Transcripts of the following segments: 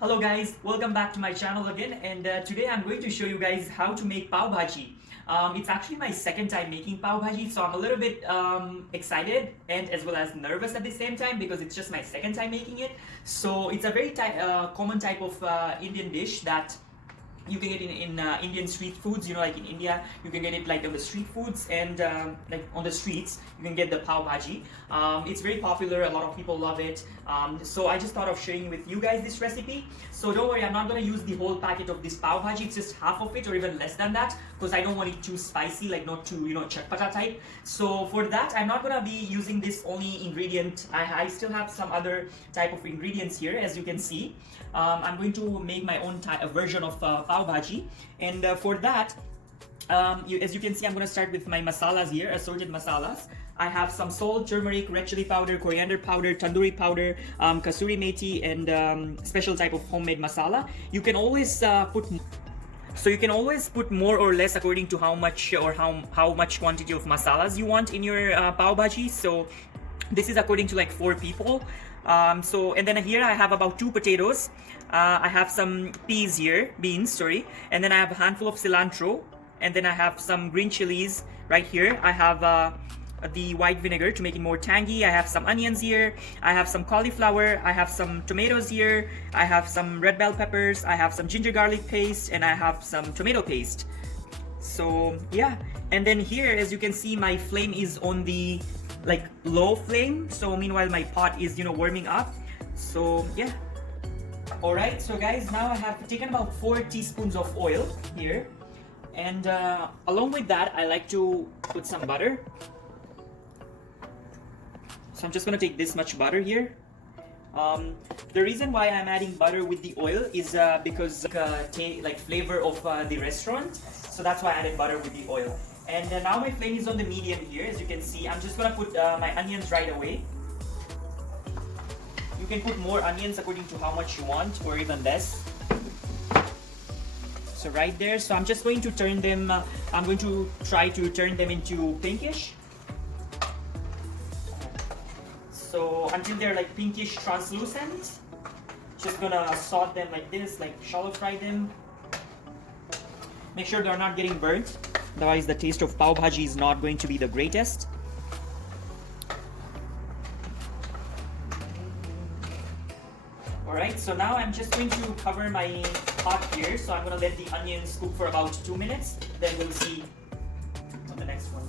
Hello guys, welcome back to my channel again, and today I'm going to show you guys how to make Pav Bhaji. It's actually my second time making Pav Bhaji, so I'm a little bit excited and as well as nervous at the same time because it's just my second time making it. So it's a very common type of Indian dish that you can get in Indian street foods. You know, like in India, you can get it like on the street foods and like on the streets, you can get the Pav Bhaji. It's very popular. A lot of people love it. So I just thought of sharing with you guys this recipe. So don't worry, I'm not gonna use the whole packet of this Pav Bhaji. It's just half of it or even less than that because I don't want it too spicy, like not too, chatpata type. So for that, I'm not gonna be using this only ingredient. I still have some other type of ingredients here, as you can see. I'm going to make my own version of Pav Bhaji, and for that, as you can see, I'm going to start with my masalas here, assorted masalas. I have some salt, turmeric, red chili powder, coriander powder, tandoori powder, kasuri methi, and special type of homemade masala. You can always you can always put more or less according to how much or how much quantity of masalas you want in your Pav Bhaji. So this is according to like 4 people. And then here I have about 2 potatoes. I have some beans, sorry. And then I have a handful of cilantro. And then I have some green chilies right here. I have the white vinegar to make it more tangy. I have some onions here. I have some cauliflower. I have some tomatoes here. I have some red bell peppers. I have some ginger garlic paste. And I have some tomato paste. So yeah. And then here, as you can see, my flame is on the low flame. So meanwhile my pot is warming up. So yeah. Alright, so guys, now I have taken about 4 teaspoons of oil here, and along with that I like to put some butter. So I'm just gonna take this much butter here. The reason why I'm adding butter with the oil is because flavor of the restaurant. So that's why I added butter with the oil. And now my flame is on the medium here. As you can see, I'm just gonna put my onions right away. You can put more onions according to how much you want, or even less. So right there. So I'm just going to turn them. I'm going to try to turn them into pinkish. So until they're like pinkish translucent. Just gonna saute them like this, like shallow fry them. Make sure they're not getting burnt. Otherwise the taste of Pav Bhaji is not going to be the greatest. Alright, so now I'm just going to cover my pot here. So I'm going to let the onions cook for about 2 minutes. Then we'll see on the next one.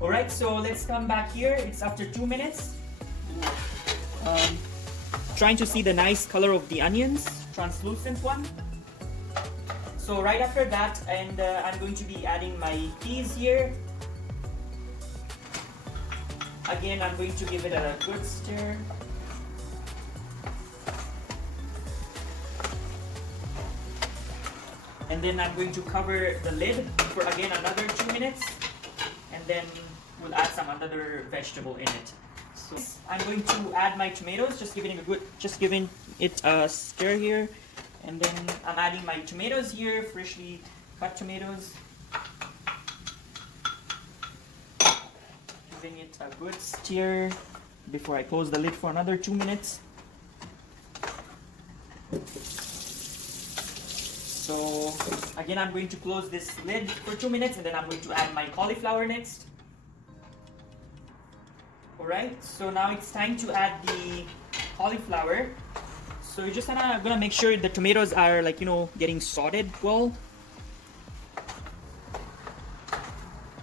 Alright, so let's come back here. It's after 2 minutes. Trying to see the nice color of the onions, translucent one. So right after that, and I'm going to be adding my peas here. Again, I'm going to give it a good stir. And then I'm going to cover the lid for again another 2 minutes. And then we'll add some other vegetable in it. So I'm going to add my tomatoes, just giving it a stir here. And then I'm adding my tomatoes here, freshly cut tomatoes. Giving it a good stir before I close the lid for another 2 minutes. So again, I'm going to close this lid for 2 minutes, and then I'm going to add my cauliflower next. Alright, so now it's time to add the cauliflower. So you're just gonna make sure the tomatoes are getting sauteed well.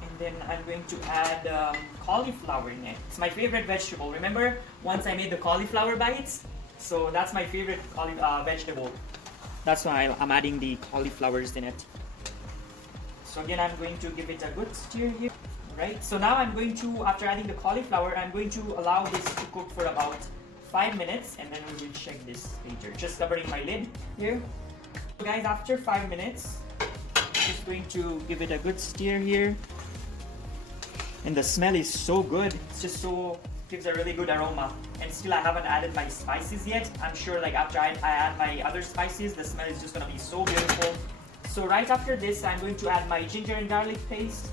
And then I'm going to add cauliflower next. It's my favorite vegetable. Remember, once I made the cauliflower bites? So that's my favorite vegetable. That's why I'm adding the cauliflowers in it. So again, I'm going to give it a good stir here. Right. So now I'm going to, after adding the cauliflower, I'm going to allow this to cook for about 5 minutes, and then we will check this later. Just covering my lid here. So guys, after 5 minutes, I'm just going to give it a good stir here. And the smell is so good. It's just gives a really good aroma. And still I haven't added my spices yet. I'm sure after I add my other spices, the smell is just gonna be so beautiful. So right after this, I'm going to add my ginger and garlic paste.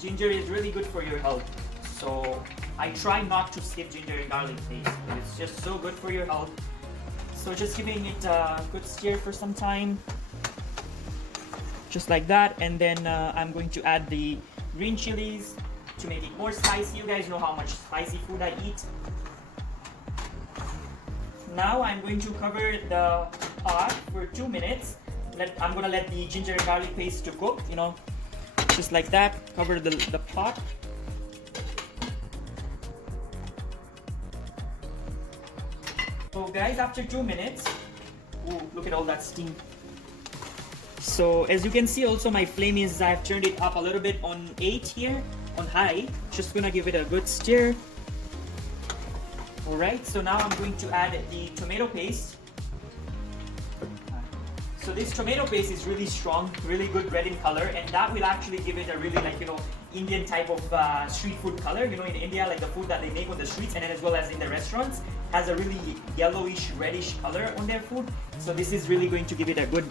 Ginger is really good for your health. So I try not to skip ginger and garlic paste. It's just so good for your health. So just giving it a good stir for some time. Just like that. And then I'm going to add the green chilies to make it more spicy. You guys know how much spicy food I eat. Now I'm going to cover the pot for 2 minutes. I'm gonna let the ginger and garlic paste to cook, you know, just like that. Cover the pot. So guys, after 2 minutes, ooh, look at all that steam. So as you can see also my flame is, I've turned it up a little bit on 8 here, on high. Just gonna give it a good stir. Alright, so now I'm going to add the tomato paste. So this tomato paste is really strong, really good red in color, and that will actually give it a really, like, you know, Indian type of street food color. You know, in India, like the food that they make on the streets and then as well as in the restaurants has a really yellowish, reddish color on their food. So this is really going to give it a good,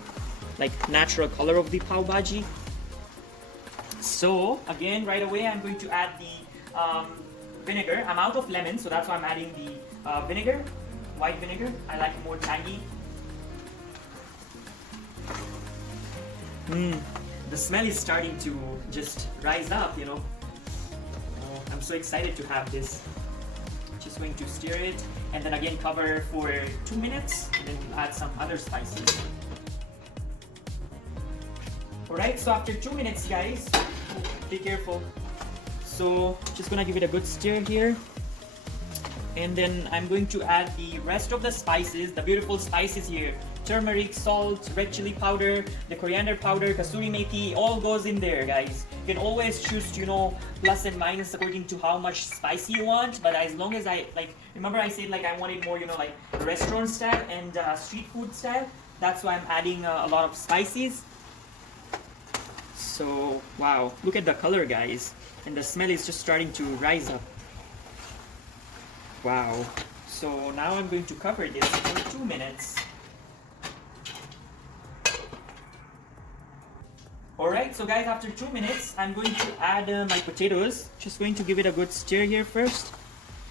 like, natural color of the Pav Bhaji. So again, right away I'm going to add the vinegar. I'm out of lemon, so that's why I'm adding the vinegar, white vinegar. I like it more tangy. The smell is starting to just rise up, you know. I'm so excited to have this. Just going to stir it and then again cover for 2 minutes and then we'll add some other spices. Alright, so after 2 minutes, guys, be careful. So just gonna give it a good stir here. And then I'm going to add the rest of the spices, the beautiful spices here. Turmeric, salt, red chili powder, the coriander powder, kasuri methi, all goes in there, guys. You can always choose, you know, plus and minus according to how much spicy you want. But as long as remember I said like I wanted more, you know, like restaurant style and street food style. That's why I'm adding a lot of spices. So, wow, look at the color, guys. And the smell is just starting to rise up. Wow. So now I'm going to cover this for 2 minutes. Alright, so guys, after 2 minutes, I'm going to add my potatoes. Just going to give it a good stir here first.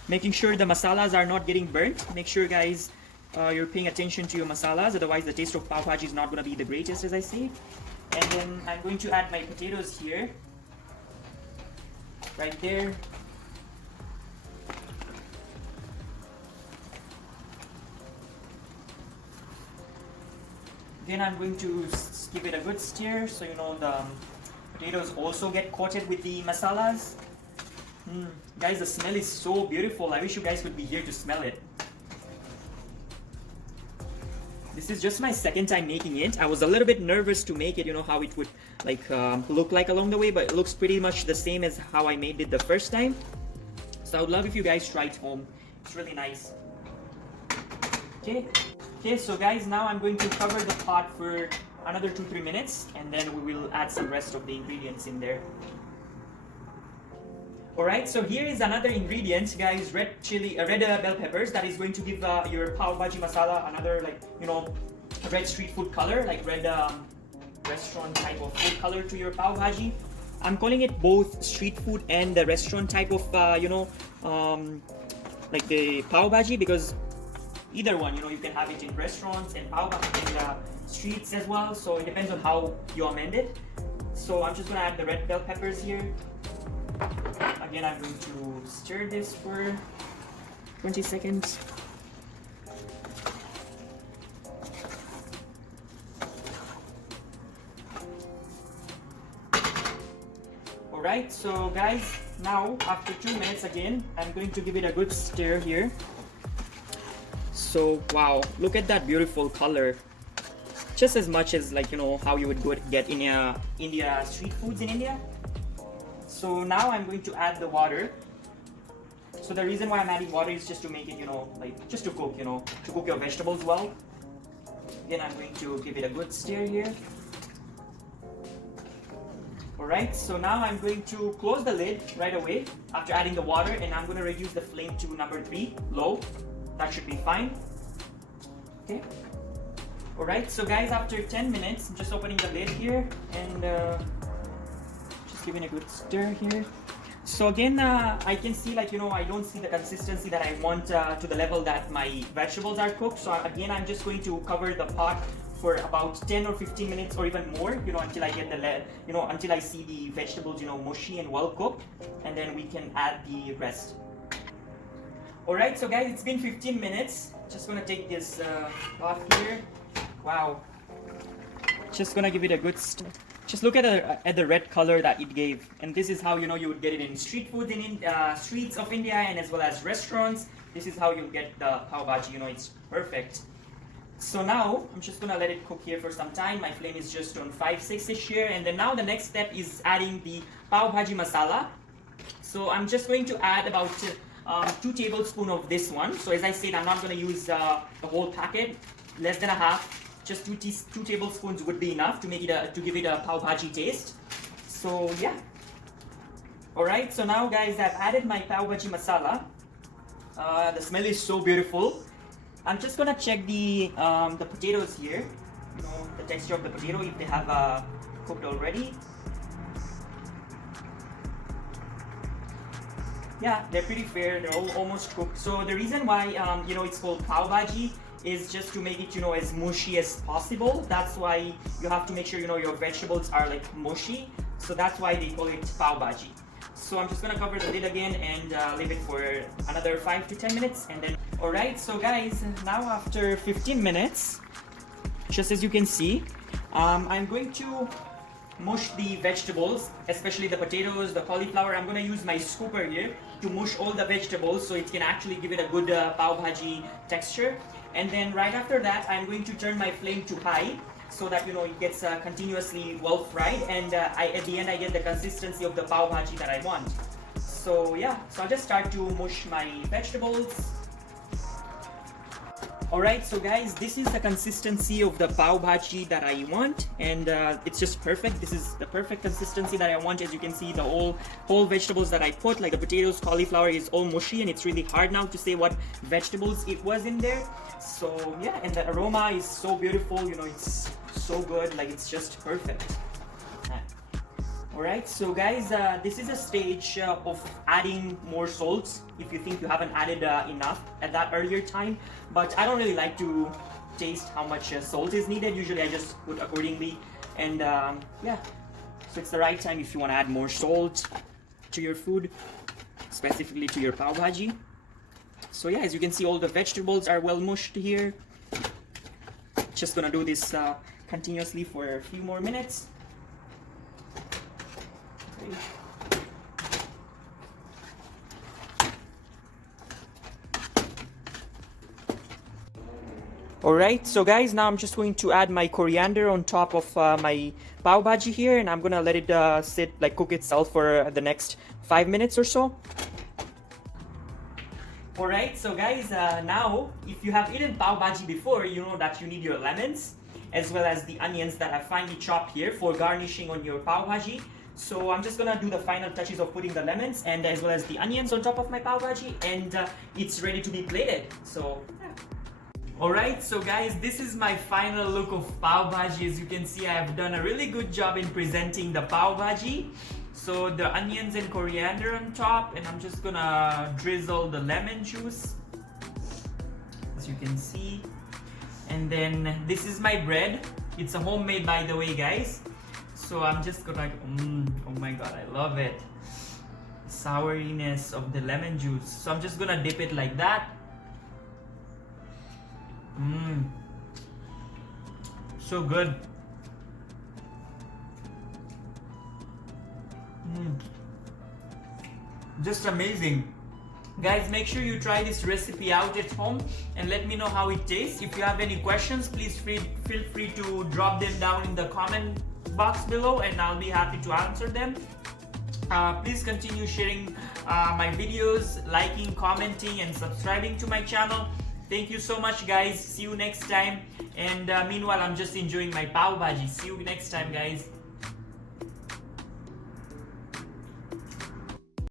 Making sure the masalas are not getting burnt. Make sure, guys, you're paying attention to your masalas. Otherwise, the taste of Pav Bhaji is not going to be the greatest, as I say. And then I'm going to add my potatoes here. Right there. Then I'm going to give it a good stir so you know the potatoes also get coated with the masalas. Guys, the smell is so beautiful. I wish you guys could be here to smell it. This is just my second time making it. I was a little bit nervous to make it, you know, how it would like look like along the way, but it looks pretty much the same as how I made it the first time. So I would love if you guys try it home. It's really nice. Okay, so guys, now I'm going to cover the pot for another 2-3 minutes and then we will add some rest of the ingredients in there. Alright, so here is another ingredient, guys, red bell peppers. That is going to give your Pav Bhaji masala another, like, you know, red street food color, like red restaurant type of food color to your Pav Bhaji. I'm calling it both street food and the restaurant type of, you know, like the Pav Bhaji, because either one, you know, you can have it in restaurants and Pav Bhaji in streets as well. So it depends on how you amend it. So I'm just gonna add the red bell peppers here. Again, I'm going to stir this for 20 seconds. Alright, so guys, now after 2 minutes again, I'm going to give it a good stir here. So wow, look at that beautiful color. Just as much as, like, you know, how you would get in India street foods in India. So now I'm going to add the water. So the reason why I'm adding water is just to make it, you know, like just to cook, you know, to cook your vegetables well. Then I'm going to give it a good stir here. Alright, so now I'm going to close the lid right away after adding the water, and I'm going to reduce the flame to number 3, low. That should be fine. Okay. Alright, so guys, after 10 minutes, I'm just opening the lid here and giving a good stir here. So again, I can see, like, I don't see the consistency that I want to the level that my vegetables are cooked. So again, I'm just going to cover the pot for about 10 or 15 minutes or even more, until I get until I see the vegetables, mushy and well cooked, and then we can add the rest. Alright, so guys, it's been 15 minutes. Just gonna take this off here. Wow. Just gonna give it a good just look at the red color that it gave, and this is how you would get it in street food in streets of India and as well as restaurants. This is how you get the pav bhaji. It's perfect. So now I'm just gonna let it cook here for some time. My flame is just on 5-6ish here, and then now the next step is adding the pav bhaji masala. So I'm just going to add about 2 tablespoons of this one. So as I said, I'm not gonna use the whole packet, less than a half. Just 2 tablespoons would be enough to make it to give it a pav bhaji taste. So yeah. Alright, so now guys, I've added my pav bhaji masala. The smell is so beautiful. I'm just gonna check the potatoes here. The texture of the potato, if they have cooked already. Yeah, they're pretty fair. They're all almost cooked. So the reason why it's called pav bhaji is just to make it as mushy as possible. That's why you have to make sure your vegetables are like mushy. So that's why they call it pav bhaji. So I'm just gonna cover the lid again and leave it for another 5 to 10 minutes, and then alright, so guys, now after 15 minutes, just as you can see, I'm going to mush the vegetables, especially the potatoes, the cauliflower. I'm going to use my scooper here to mush all the vegetables so it can actually give it a good pav bhaji texture. And then right after that, I'm going to turn my flame to high so that it gets continuously well fried, and at the end I get the consistency of the pav bhaji that I want. So yeah, so I'll just start to mush my vegetables. Alright, so guys, this is the consistency of the pav bhaji that I want, and it's just perfect. This is the perfect consistency that I want. As you can see, the whole vegetables that I put, like the potatoes, cauliflower, is all mushy, and it's really hard now to say what vegetables it was in there. So yeah, and the aroma is so beautiful, it's so good, like it's just perfect. Alright, so guys, this is a stage of adding more salts if you think you haven't added enough at that earlier time. But I don't really like to taste how much salt is needed. Usually I just put accordingly, and yeah, so it's the right time if you want to add more salt to your food, specifically to your pav bhaji. So yeah, as you can see, all the vegetables are well mushed here. Just gonna do this continuously for a few more minutes. Alright, so guys, now I'm just going to add my coriander on top of my pav bhaji here, and I'm gonna let it sit, like cook itself for the next 5 minutes or so. Alright, so guys, now if you have eaten pav bhaji before, you know that you need your lemons as well as the onions that I finely chopped here for garnishing on your pav bhaji. So I'm just gonna do the final touches of putting the lemons and as well as the onions on top of my pav bhaji, and it's ready to be plated. So yeah. Alright, so guys, this is my final look of pav bhaji. As you can see, I have done a really good job in presenting the pav bhaji. So the onions and coriander on top, and I'm just gonna drizzle the lemon juice, as you can see. And then this is my bread. It's a homemade, by the way, guys. So I'm just gonna, oh my god, I love it. Souriness of the lemon juice. So I'm just gonna dip it like that. So good. Just amazing. Guys, make sure you try this recipe out at home and let me know how it tastes. If you have any questions, please feel free to drop them down in the comment box below, and I'll be happy to answer them. Please continue sharing my videos, liking, commenting, and subscribing to my channel. Thank you so much, guys. See you next time. And meanwhile, I'm just enjoying my pav bhaji. See you next time, guys.